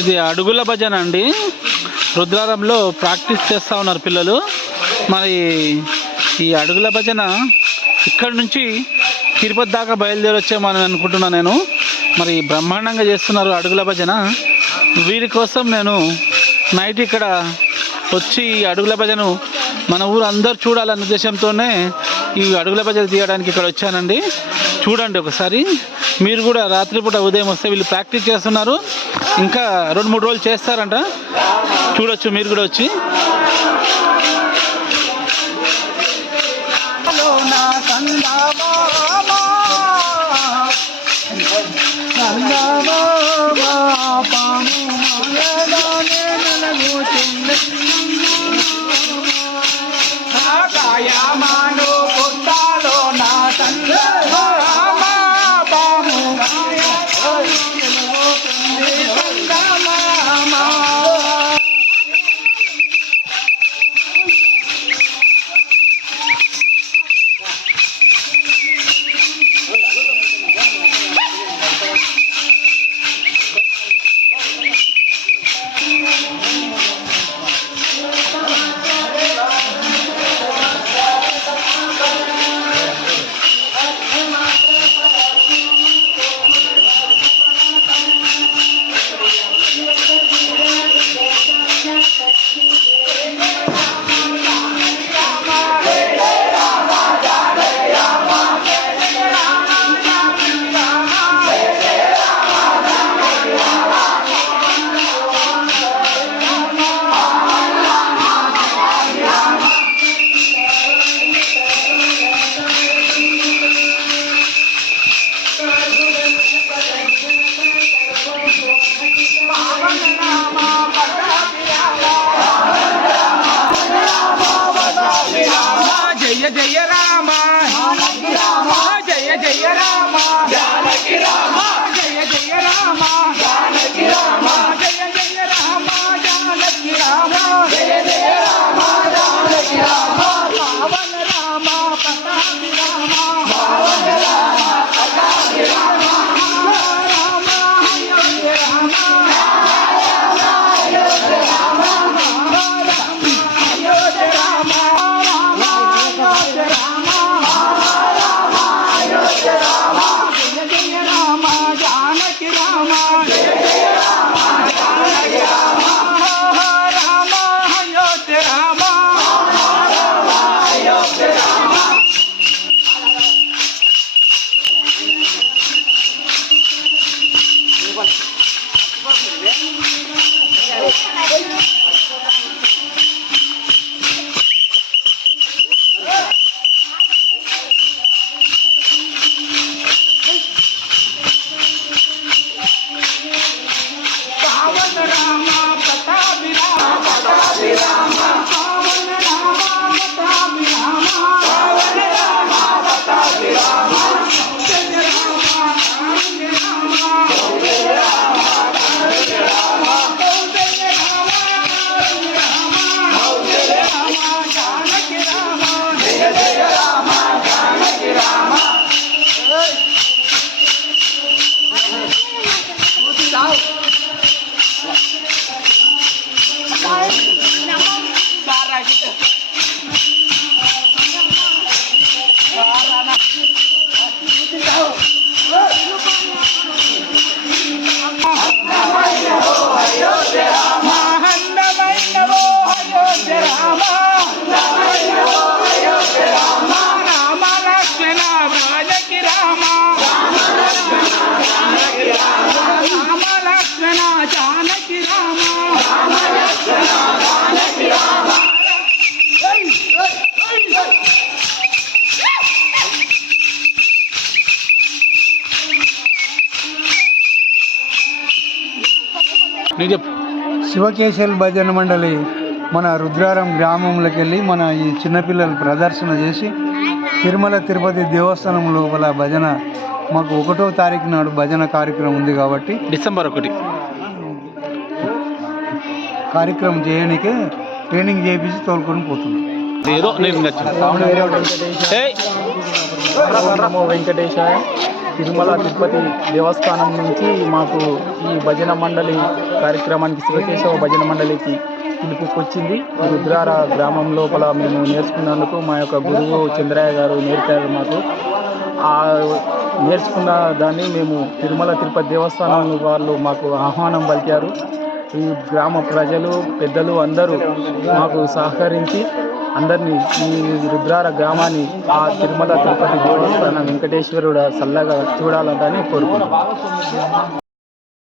ఇది అడుగుల భజన అండి. రుద్రారంలో ప్రాక్టీస్ చేస్తూ ఉన్నారు పిల్లలు. మరి ఈ అడుగుల భజన ఇక్కడ నుంచి తిరుపతి దాకా బయలుదేరి వచ్చామని అనుకుంటున్నాను నేను. మరి బ్రహ్మాండంగా చేస్తున్నారు అడుగుల భజన. వీరి కోసం నేను నైట్ ఇక్కడ వచ్చి ఈ అడుగుల భజన మన ఊరు అందరు చూడాలనే ఉద్దేశంతోనే ఈ అడుగుల భజన తీయడానికి ఇక్కడ వచ్చానండి. చూడండి ఒకసారి. మీరు కూడా రాత్రిపూట ఉదయం వస్తే వీళ్ళు ప్రాక్టీస్ చేస్తున్నారు. ఇంకా రెండు మూడు రోజులు చేస్తారంట. చూడొచ్చు మీరు కూడా వచ్చి. Shalom. చెప్పు. శివకేశల్ భజన మండలి మన రుద్రారం గ్రామంలోకి వెళ్ళి మన ఈ చిన్నపిల్లలు ప్రదర్శన చేసి తిరుమల తిరుపతి దేవస్థానం లోపల భజన మాకు ఒకటో తారీఖు నాడు భజన కార్యక్రమం ఉంది కాబట్టి డిసెంబర్ ఒకటి. కార్యక్రమం చేయడానికి ట్రైనింగ్ చేయించి తోలుకొని పోతున్నాం. వెంకటేశాయ. తిరుమల తిరుపతి దేవస్థానం నుంచి మాకు ఈ భజన మండలి కార్యక్రమానికి శివకేశవ భజన మండలికి పిలుపుకొచ్చింది. రుద్రార గ్రామం లోపల మేము నేర్చుకున్నందుకు మా యొక్క గురువు చంద్రయ్య గారు నేర్పారు మాకు. ఆ నేర్చుకున్న దాన్ని మేము తిరుమల తిరుపతి దేవస్థానం వాళ్ళు మాకు ఆహ్వానం పలికారు. ఈ గ్రామ ప్రజలు పెద్దలు అందరూ మాకు సహకరించి అందరినీ ఈ రుద్రార గ్రామాన్ని ఆ తిరుమల తిరుపతి దేవస్థానం వెంకటేశ్వరుడు చల్లగా చూడాలని కోరుకుంటున్నాను